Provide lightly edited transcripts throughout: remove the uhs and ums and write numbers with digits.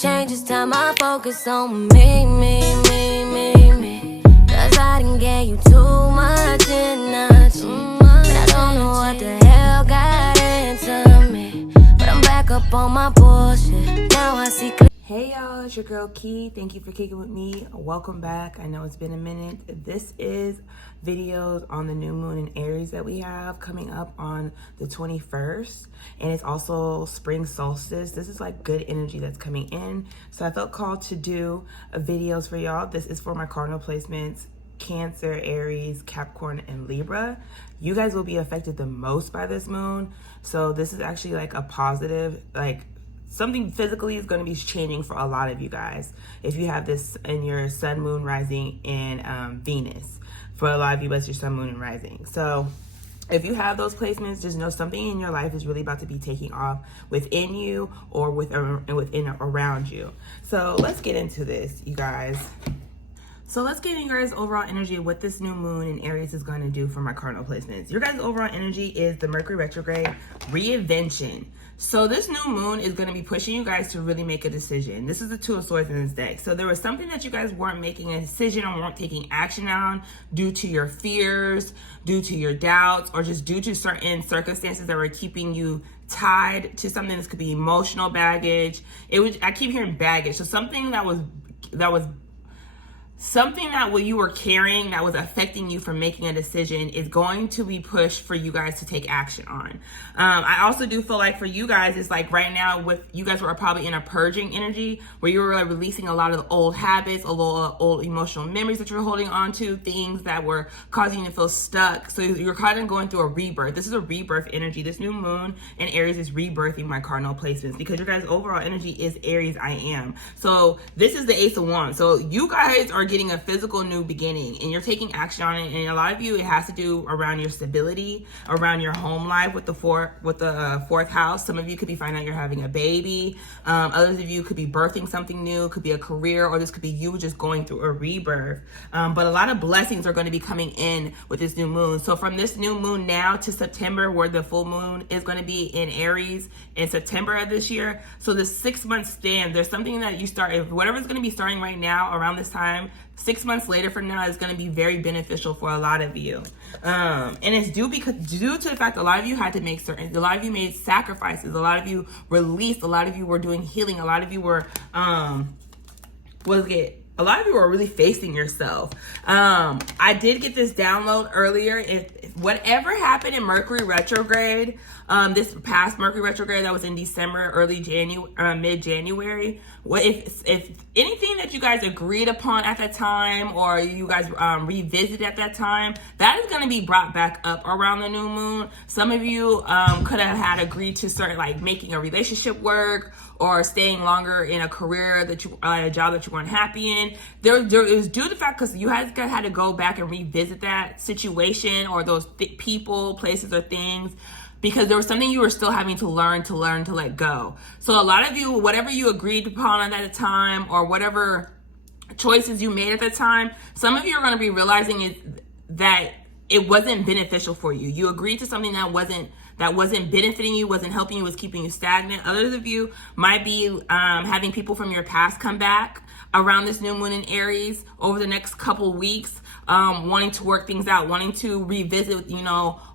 change, it's time I focus on me. Cause I done gave you too much energy, and I don't know what the hell got into me, but I'm back up on my bullshit, now I see clear. Hey y'all, it's your girl Key. Thank you for kicking with me. Welcome back. I know it's been a minute. This is videos on the new moon in Aries that we have coming up on the 21st. And it's also spring solstice. This is like good energy that's coming in. So I felt called to do videos for y'all. This is for my cardinal placements, Cancer, Aries, Capricorn, and Libra. You guys will be affected the most by this moon. So this is actually like a positive, like something physically is going to be changing for a lot of you guys. If you have this in your sun, moon, rising, and Venus. For a lot of you, that's your sun, moon, and rising. So if you have those placements, just know something in your life is really about to be taking off within you or within around you. So let's get into this, you guys. So let's get in your guys' overall energy of what this new moon in Aries is going to do for my cardinal placements. Your guys' overall energy is the Mercury retrograde, reinvention. So this new moon is going to be pushing you guys to really make a decision. This is the Two of Swords in this deck. So there was something that you guys weren't making a decision or weren't taking action on due to your fears, due to your doubts, or just due to certain circumstances that were keeping you tied to something. This could be emotional baggage. I keep hearing baggage. So something that what you were carrying that was affecting you from making a decision is going to be pushed for you guys to take action on. I also do feel like for you guys, it's like right now with you guys were probably in a purging energy where you were like releasing a lot of old habits, a lot of old emotional memories that you're holding on to, things that were causing you to feel stuck. So you're kind of going through a rebirth. This is a rebirth energy. This new moon in Aries is rebirthing my cardinal placements because your guys' overall energy is Aries I am. So this is the Ace of Wands. So you guys are getting a physical new beginning and you're taking action on it, and a lot of you it has to do around your stability, around your home life with the fourth house. Some of you could be finding out you're having a baby, others of you could be birthing something new, could be a career, or this could be you just going through a rebirth, but a lot of blessings are going to be coming in with this new moon. So from this new moon now to September, where the full moon is going to be in Aries in September of this year, so this 6 month span, there's something that you start, whatever's going to be starting right now around this time, 6 months later from now is going to be very beneficial for a lot of you. And it's due to the fact a lot of you had to make a lot of you made sacrifices, a lot of you released, a lot of you were doing healing, a lot of you were, a lot of you are really facing yourself. I did get this download earlier. If whatever happened in Mercury retrograde, this past Mercury retrograde that was in December, early January, mid-January, if anything that you guys agreed upon at that time or you guys revisited at that time, that is going to be brought back up around the new moon. Some of you could have had agreed to start like making a relationship work or staying longer in a career that a job that you weren't happy in. There is due to the fact because you guys had to go back and revisit that situation or those people, places, or things, because there was something you were still having to learn to let go. So a lot of you, whatever you agreed upon at the time or whatever choices you made at the time, some of you are going to be realizing that it wasn't beneficial for you. You agreed to something that wasn't benefiting you, wasn't helping you, was keeping you stagnant. Others of you might be having people from your past come back around this new moon in Aries over the next couple weeks, wanting to work things out, wanting to revisit,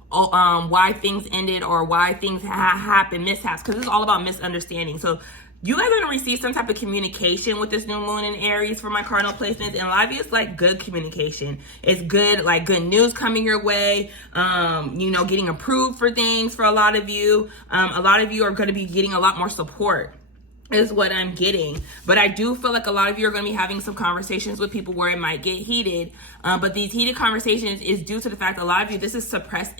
why things ended or why things happened, mishaps, because it's all about misunderstanding. So you guys are going to receive some type of communication with this new moon in Aries for my cardinal placements. And a lot of you, it's like good communication. It's good, like good news coming your way, getting approved for things for a lot of you. A lot of you are going to be getting a lot more support is what I'm getting. But I do feel like a lot of you are going to be having some conversations with people where it might get heated. But these heated conversations is due to the fact that a lot of you, this is suppressed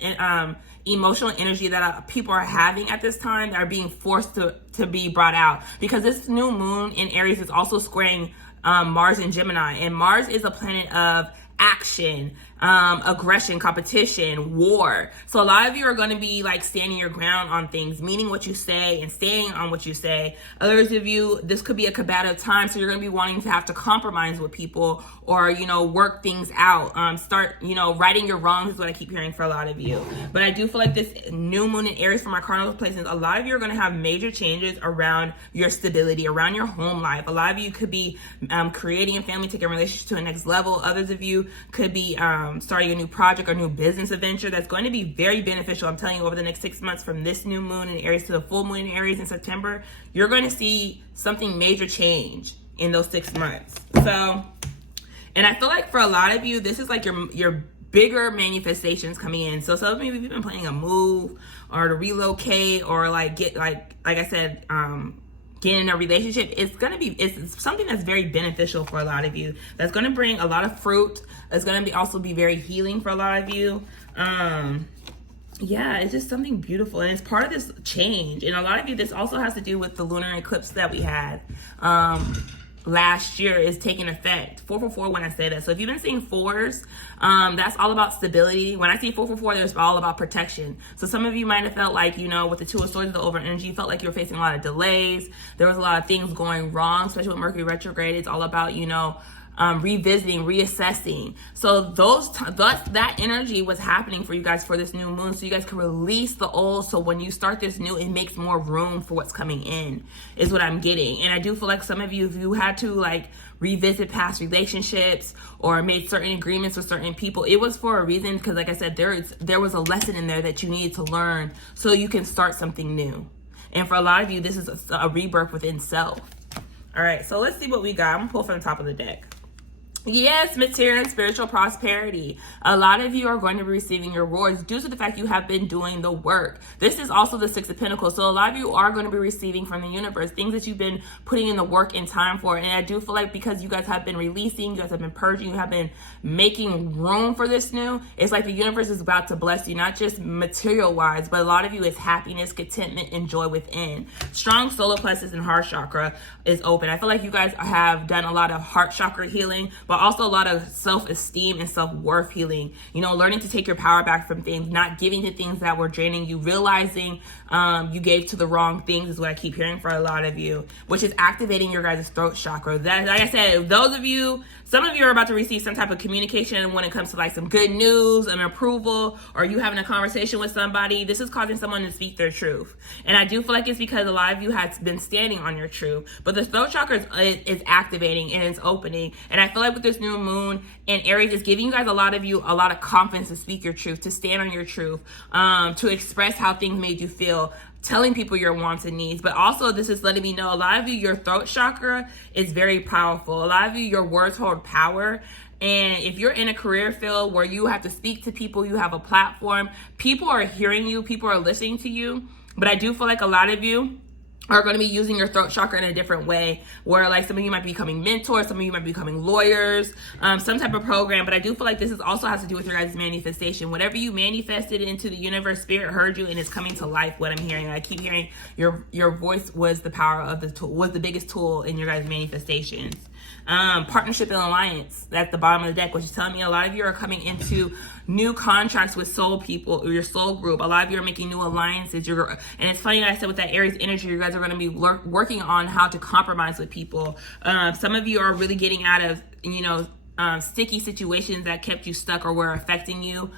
emotional energy that people are having at this time that are being forced to be brought out. Because this new moon in Aries is also squaring Mars and Gemini. And Mars is a planet of action, aggression, competition, war. So a lot of you are going to be like standing your ground on things, meaning what you say and staying on what you say. Others of you, this could be a combative time, so you're going to be wanting to have to compromise with people or, you know, work things out. Start, you know, righting your wrongs is what I keep hearing for a lot of you. But I do feel like this new moon in Aries for my cardinal placements, a lot of you are going to have major changes around your stability, around your home life. A lot of you could be creating a family, taking a relationship to the next level. Others of you could be starting a new project or new business adventure that's going to be very beneficial. I'm telling you, over the next 6 months, from this new moon in Aries to the full moon in Aries in September, you're going to see something major change in those 6 months. So, and I feel like for a lot of you, this is like your bigger manifestations coming in. So some of you, if you've been planning a move or to relocate or like get like I said, get in a relationship, it's something that's very beneficial for a lot of you. That's going to bring a lot of fruit. It's going to also be very healing for a lot of you. Yeah, it's just something beautiful, and it's part of this change. And a lot of you, this also has to do with the lunar eclipse that we had last year is taking effect. 444 when I say that. So if you've been seeing fours, that's all about stability. When I see 444, there's all about protection. So some of you might have felt like, you know, with the Two of Swords, the over energy, you felt like you were facing a lot of delays. There was a lot of things going wrong, especially with Mercury retrograde. It's all about, you know, revisiting, reassessing. So that energy was happening for you guys for this new moon, so you guys can release the old, so when you start this new, it makes more room for what's coming in, is what I'm getting. And I do feel like some of you, if you had to like revisit past relationships or made certain agreements with certain people, it was for a reason, because like I said, there was a lesson in there that you needed to learn so you can start something new. And for a lot of you, this is a rebirth within self. All right, so let's see what we got. I'm gonna pull from the top of the deck. Yes, material and spiritual prosperity. A lot of you are going to be receiving your rewards due to the fact you have been doing the work. This is also the Six of Pentacles. So a lot of you are going to be receiving from the universe things that you've been putting in the work and time for. And I do feel like because you guys have been releasing, you guys have been purging, you have been making room for this new, it's like the universe is about to bless you, not just material wise, but a lot of you is happiness, contentment, and joy within. Strong solar plexus and heart chakra is open. I feel like you guys have done a lot of heart chakra healing, but also a lot of self-esteem and self-worth healing. You know, learning to take your power back from things, not giving to things that were draining you, realizing you gave to the wrong things is what I keep hearing for a lot of you, which is activating your guys' throat chakra. That, like I said, those of you, some of you are about to receive some type of communication when it comes to like some good news and approval, or you having a conversation with somebody. This is causing someone to speak their truth. And I do feel like it's because a lot of you have been standing on your truth. But the throat chakra is activating and it's opening. And I feel like with this new moon in Aries, it's giving you guys, a lot of confidence to speak your truth, to stand on your truth, to express how things made you feel, telling people your wants and needs. But also this is letting me know, a lot of you, your throat chakra is very powerful. A lot of you, your words hold power. And if you're in a career field where you have to speak to people, you have a platform, people are hearing you, people are listening to you. But I do feel like a lot of you are going to be using your throat chakra in a different way, where like some of you might be becoming mentors, some of you might be becoming lawyers, some type of program. But I do feel like this also has to do with your guys' manifestation. Whatever you manifested into the universe, spirit heard you and it's coming to life. What I'm hearing, I keep hearing your voice was the power of the tool, was the biggest tool in your guys' manifestations. Partnership and alliance, that's the bottom of the deck, which is telling me a lot of you are coming into new contracts with soul people or your soul group. A lot of you are making new alliances. And it's funny that I said with that Aries energy, you guys are going to be working on how to compromise with people. Some of you are really getting out of, you know, sticky situations that kept you stuck or were affecting you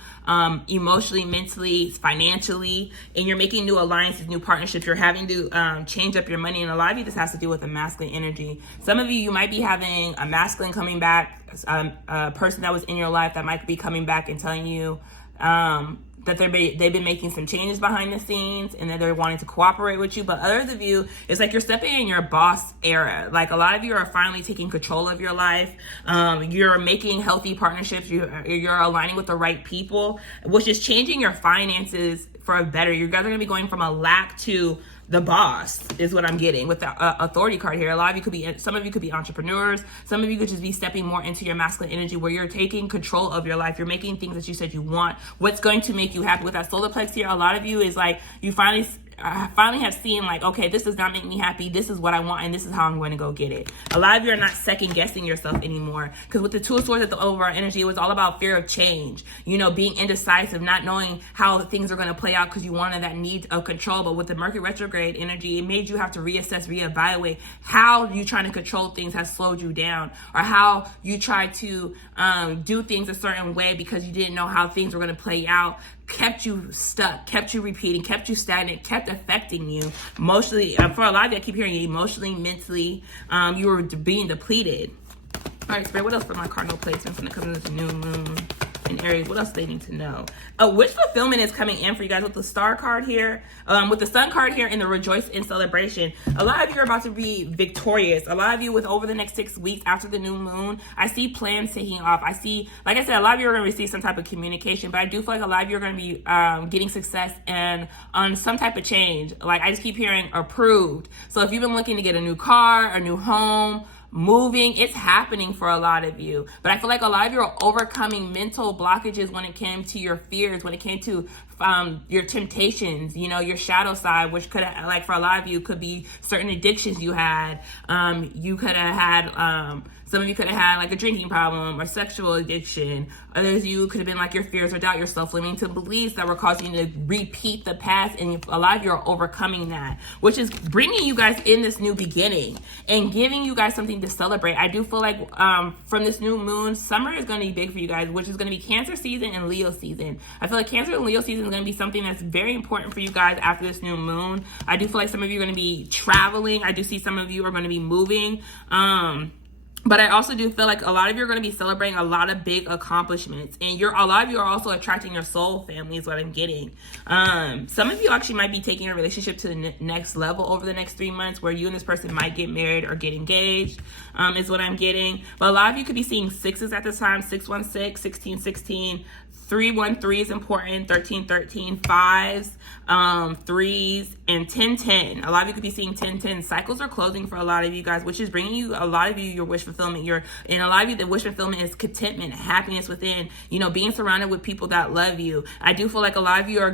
emotionally, mentally, financially, and you're making new alliances, new partnerships. You're having to change up your money, and a lot of you, this has to do with the masculine energy. Some of you might be having a masculine coming back, a person that was in your life that might be coming back and telling you that they've been making some changes behind the scenes and that they're wanting to cooperate with you. But others of you, it's like you're stepping in your boss era. Like a lot of you are finally taking control of your life. You're making healthy partnerships. You're aligning with the right people, which is changing your finances for a better. You guys are going to be going from a lack to the boss, is what I'm getting with the authority card here. A lot of you could be, some of you could be entrepreneurs. Some of you could just be stepping more into your masculine energy, where you're taking control of your life. You're making things that you said you want. What's going to make you happy with that solar plex here? A lot of you is like, you finally finally have seen like, okay, this does not make me happy. This is what I want, and this is how I'm going to go get it. A lot of you are not second guessing yourself anymore, because with the Two of Swords at the overall energy, it was all about fear of change, you know, being indecisive, not knowing how things are going to play out because you wanted that need of control. But with the Mercury retrograde energy, it made you have to reassess, reevaluate how you trying to control things has slowed you down, or how you try to do things a certain way because you didn't know how things were going to play out, kept you stuck, kept you repeating, kept you stagnant, kept affecting you emotionally. For a lot of you, I keep hearing you emotionally, mentally, you were being depleted. All right, Spirit, what else for my cardinal placements when it comes to the new moon in Aries? What else do they need to know? Wish fulfillment is coming in for you guys with the star card here, with the sun card here, and the rejoice in celebration. A lot of you are about to be victorious. A lot of you, with over the next 6 weeks after the new moon, I see plans taking off. I see, like I said, a lot of you are going to receive some type of communication, but I do feel like a lot of you are going to be getting success and on some type of change. Like, I just keep hearing approved. So if you've been looking to get a new car, a new home, moving, it's happening for a lot of you. But I feel like a lot of you are overcoming mental blockages when it came to your fears, when it came to your temptations, you know, your shadow side, which could have, like, for a lot of you, could be certain addictions you had. You could have had, some of you could have had like a drinking problem or sexual addiction. Others of you could have been like your fears or doubt, your self-limiting beliefs that were causing you to repeat the past. And a lot of you are overcoming that, which is bringing you guys in this new beginning and giving you guys something to celebrate. I do feel like from this new moon, summer is going to be big for you guys, which is going to be Cancer season and Leo season. I feel like Cancer and Leo season is going to be something that's very important for you guys after this new moon. I do feel like some of you are going to be traveling. I do see some of you are going to be moving. But I also do feel like a lot of you are going to be celebrating a lot of big accomplishments, and a lot of you are also attracting your soul family is what I'm getting. Some of you actually might be taking a relationship to the next level over the next 3 months, where you and this person might get married or get engaged, is what I'm getting. But a lot of you could be seeing sixes at this time: 616, 1616, 313 is important, 1313, fives, threes, and 1010. A lot of you could be seeing 1010. Cycles are closing for a lot of you guys, which is bringing you, a lot of you, your wish fulfillment. And a lot of you, the wish fulfillment is contentment, happiness within, you know, being surrounded with people that love you. I do feel like a lot of you are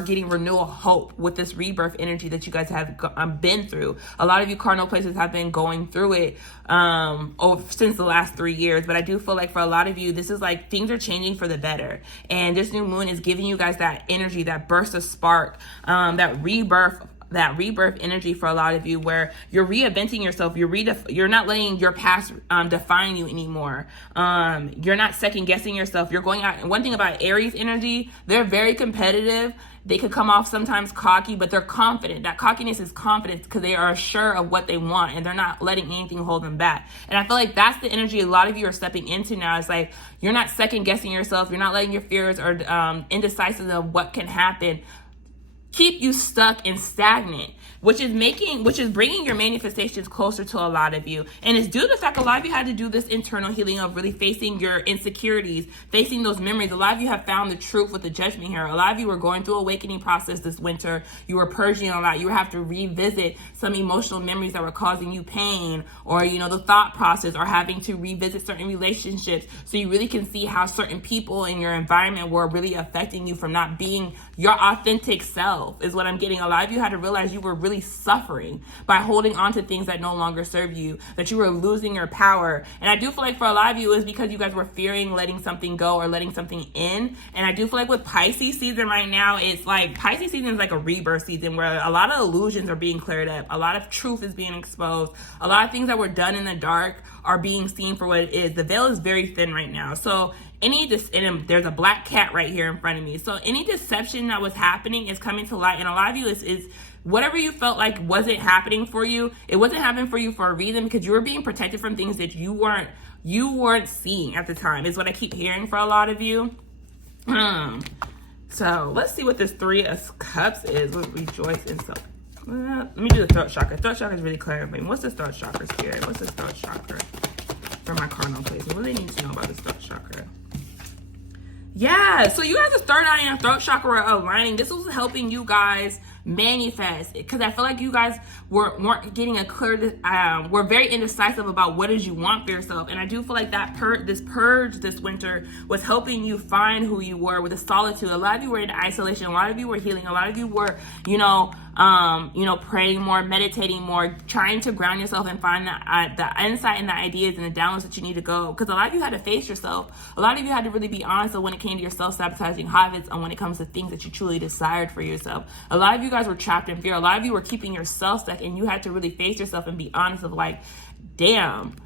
getting renewal hope with this rebirth energy that you guys have been through. A lot of you cardinal places have been going through it since the last 3 years. But I do feel like for a lot of you, this is like things are changing for the better. And this new moon is giving you guys that energy, that burst of spark, that rebirth energy for a lot of you, where you're reinventing yourself. You're not letting your past define you anymore. You're not second guessing yourself. You're going out. And one thing about Aries energy, they're very competitive. They could come off sometimes cocky, but they're confident. That cockiness is confidence because they are sure of what they want, and they're not letting anything hold them back. And I feel like that's the energy a lot of you are stepping into now. It's like you're not second guessing yourself. You're not letting your fears or indecisive of what can happen keep you stuck and stagnant, which is bringing your manifestations closer to a lot of you. And it's due to the fact a lot of you had to do this internal healing of really facing your insecurities, facing those memories. A lot of you have found the truth with the judgment here. A lot of you were going through an awakening process this winter. You were purging a lot. You have to revisit some emotional memories that were causing you pain, or, you know, the thought process, or having to revisit certain relationships, so you really can see how certain people in your environment were really affecting you from not being your authentic self, is what I'm getting. A lot of you had to realize you were really suffering by holding on to things that no longer serve you, that you were losing your power. And I do feel like for a lot of you, it's because you guys were fearing letting something go or letting something in. And I do feel like with Pisces season right now, it's like Pisces season is like a rebirth season where a lot of illusions are being cleared up. A lot of truth is being exposed. A lot of things that were done in the dark are being seen for what it is. The veil is very thin right now. So there's a black cat right here in front of me. So any deception that was happening is coming to light. And a lot of you is whatever you felt like wasn't happening for you, it wasn't happening for you for a reason, because you were being protected from things that you weren't seeing at the time, is what I keep hearing for a lot of you. So let's see what this 3 of Cups is with rejoice and self. Let me do the throat chakra. Throat chakra is really clarifying. What's the throat chakra, Spirit? What's the throat chakra for my cardinal placement? What do they need to know about this throat chakra? Yeah, so you guys' third eye and throat chakra are aligning. This was helping you guys manifest, because I feel like you guys weren't getting a clear, were very indecisive about what is you want for yourself. And I do feel like that this purge this winter was helping you find who you were with the solitude. A lot of you were in isolation. A lot of you were healing. A lot of you were, you know, praying more, meditating more, trying to ground yourself and find the insight and the ideas and the downloads that you need to go. Because a lot of you had to face yourself. A lot of you had to really be honest when it came to your self-sabotaging habits and when it comes to things that you truly desired for yourself. A lot of you guys were trapped in fear. A lot of you were keeping yourself stuck, and you had to really face yourself and be honest of like, damn,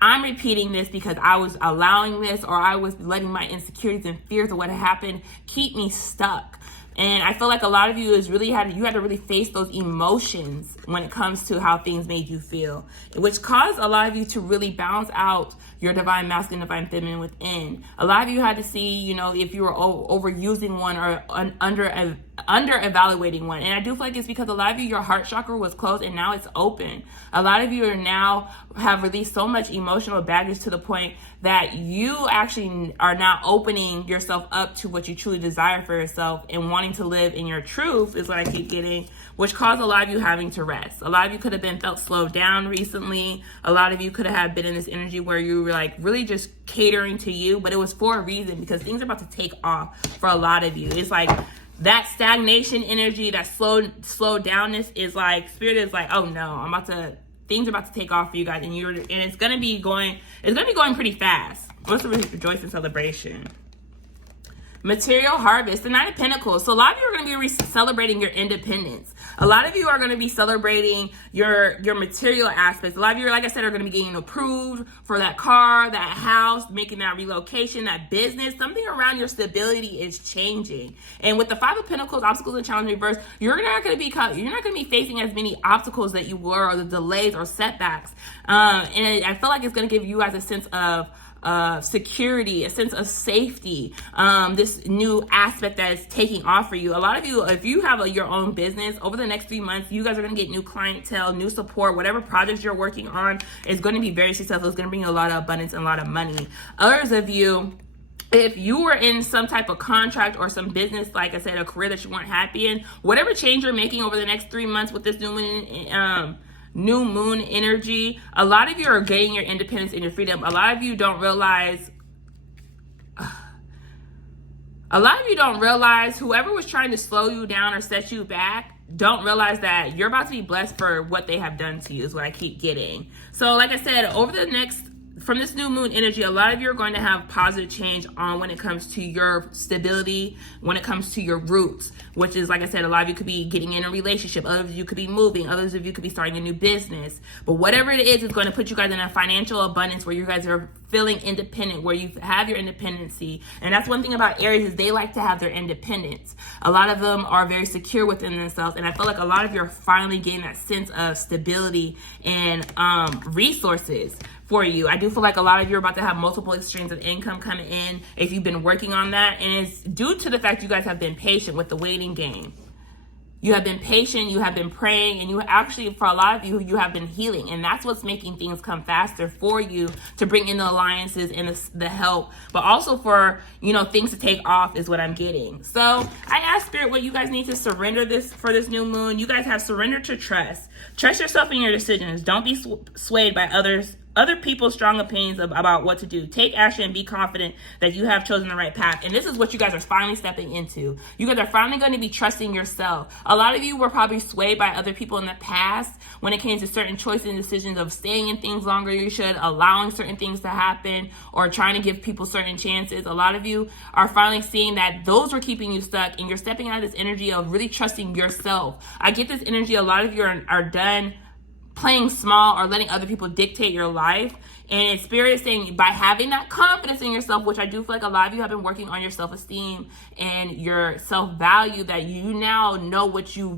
I'm repeating this because I was allowing this, or I was letting my insecurities and fears of what happened keep me stuck. And I feel like a lot of you had to really face those emotions when it comes to how things made you feel, which caused a lot of you to really balance out your divine masculine, divine feminine within. A lot of you had to see, you know, if you were overusing one or under evaluating one. And I do feel like it's because a lot of you, your heart chakra was closed and now it's open. A lot of you are now have released so much emotional baggage to the point that you actually are now opening yourself up to what you truly desire for yourself and wanting to live in your truth is what I keep getting, which caused a lot of you having to rest. A lot of you could have felt slowed down recently. A lot of you could have been in this energy where you were like really just catering to you, but it was for a reason, because things are about to take off for a lot of you. It's like that stagnation energy, that slow downness is like, spirit is like, oh no, things are about to take off for you guys, and it's gonna be going pretty fast. What's the rejoice and celebration? Material harvest, the Nine of Pentacles. So a lot of you are going to be celebrating your independence. A lot of you are going to be celebrating your material aspects. A lot of you, like I said, are going to be getting approved for that car, that house, making that relocation, that business. Something around your stability is changing. And with the Five of Pentacles, obstacles and challenges reverse, you're not going to be facing as many obstacles that you were, or the delays or setbacks. And I feel like it's going to give you guys a sense of security, a sense of safety, this new aspect that is taking off for you. A lot of you, if you have your own business, over the next 3 months, you guys are going to get new clientele, new support. Whatever projects you're working on is going to be very successful. It's going to bring you a lot of abundance and a lot of money. Others of you, if you were in some type of contract or some business, like I said, a career that you weren't happy in, whatever change you're making over the next 3 months with this new moon energy, a lot of you are gaining your independence and your freedom. A lot of you don't realize whoever was trying to slow you down or set you back don't realize that you're about to be blessed for what they have done to you, is what I keep getting. So like I said, from this new moon energy, a lot of you are going to have positive change on when it comes to your stability, when it comes to your roots, which is, like I said, a lot of you could be getting in a relationship. Others of you could be moving. Others of you could be starting a new business. But whatever it is, it's going to put you guys in a financial abundance where you guys are feeling independent, where you have your independency. And that's one thing about Aries, is they like to have their independence. A lot of them are very secure within themselves. And I feel like a lot of you are finally getting that sense of stability and resources for you. I do feel like a lot of you are about to have multiple streams of income coming in if you've been working on that. And it's due to the fact you guys have been patient with the waiting game. You have been patient, you have been praying, and you actually, for a lot of you, you have been healing. And that's what's making things come faster for you to bring in the alliances and the help, but also for, things to take off is what I'm getting. So I asked Spirit what you guys need to surrender for this new moon. You guys have surrendered to trust. Trust yourself in your decisions. Don't be swayed by other people's strong opinions about what to do. Take action and be confident that you have chosen the right path. And this is what you guys are finally stepping into. You guys are finally going to be trusting yourself. A lot of you were probably swayed by other people in the past when it came to certain choices and decisions of staying in things longer than you should, allowing certain things to happen, or trying to give people certain chances. A lot of you are finally seeing that those were keeping you stuck, and you're stepping out of this energy of really trusting yourself. I get this energy, a lot of you are done playing small or letting other people dictate your life. And Spirit is saying, by having that confidence in yourself, which I do feel like a lot of you have been working on your self-esteem and your self-value, that you now know what your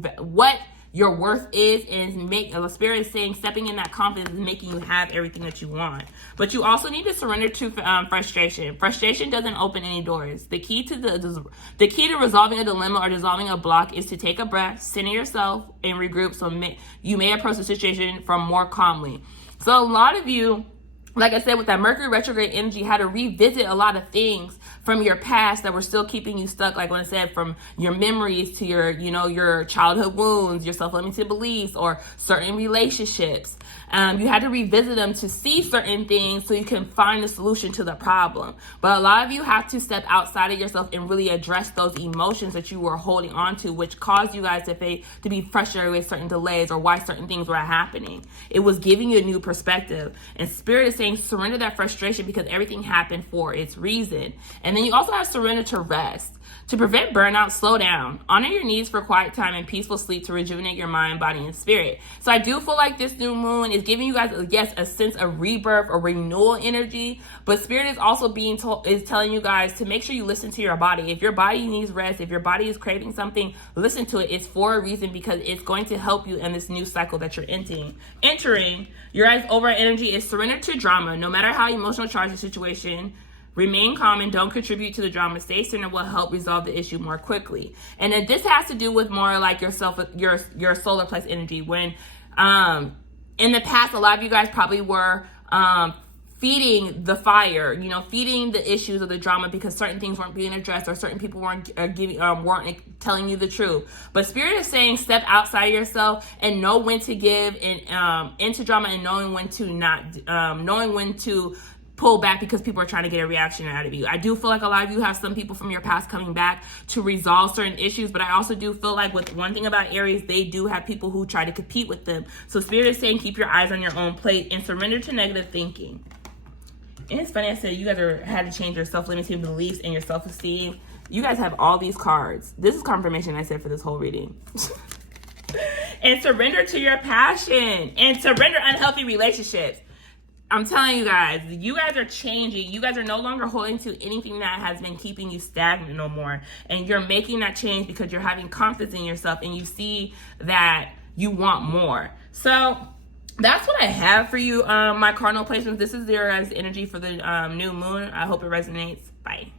worth is, and the Spirit is saying stepping in that confidence is making you have everything that you want. But you also need to surrender to frustration. Frustration doesn't open any doors. The key to resolving a dilemma or dissolving a block is to take a breath, center yourself, and regroup, so you may approach the situation from more calmly. So a lot of you like I said, with that Mercury retrograde energy, you had to revisit a lot of things from your past that were still keeping you stuck. Like when I said, from your memories to your, your childhood wounds, your self-limiting beliefs, or certain relationships. You had to revisit them to see certain things so you can find the solution to the problem. But a lot of you have to step outside of yourself and really address those emotions that you were holding on to, which caused you guys to be frustrated with certain delays or why certain things were happening. It was giving you a new perspective. And Spirit is saying surrender that frustration because everything happened for its reason. And then you also have surrender to rest. To prevent burnout, slow down. Honor your needs for quiet time and peaceful sleep to rejuvenate your mind, body, and spirit. So I do feel like this new moon is giving you guys, yes, a sense of rebirth or renewal energy, but Spirit is also telling you guys to make sure you listen to your body. If your body needs rest, if your body is craving something, listen to it. It's for a reason, because it's going to help you in this new cycle that you're entering. Your guys' overall energy is surrender to drama. No matter how emotional charged the situation, remain calm and don't contribute to the drama. Stay centered will help resolve the issue more quickly. And then this has to do with more like your solar plex energy. When in the past, a lot of you guys probably were feeding the fire, feeding the issues of the drama because certain things weren't being addressed or certain people weren't telling you the truth. But Spirit is saying step outside of yourself and know when to give into drama, and knowing when to knowing when to pull back because people are trying to get a reaction out of you. I do feel like a lot of you have some people from your past coming back to resolve certain issues, but I also do feel like with one thing about Aries, they do have people who try to compete with them. So Spirit is saying keep your eyes on your own plate and surrender to negative thinking. And it's funny, I said you guys had to change your self-limiting beliefs and your self-esteem. You guys have all these cards. This is confirmation, I said, for this whole reading. And surrender to your passion and surrender unhealthy relationships. I'm telling you guys are changing. You guys are no longer holding to anything that has been keeping you stagnant no more. And you're making that change because you're having confidence in yourself and you see that you want more. So that's what I have for you, my cardinal placements. This is your guys' energy for the new moon. I hope it resonates. Bye.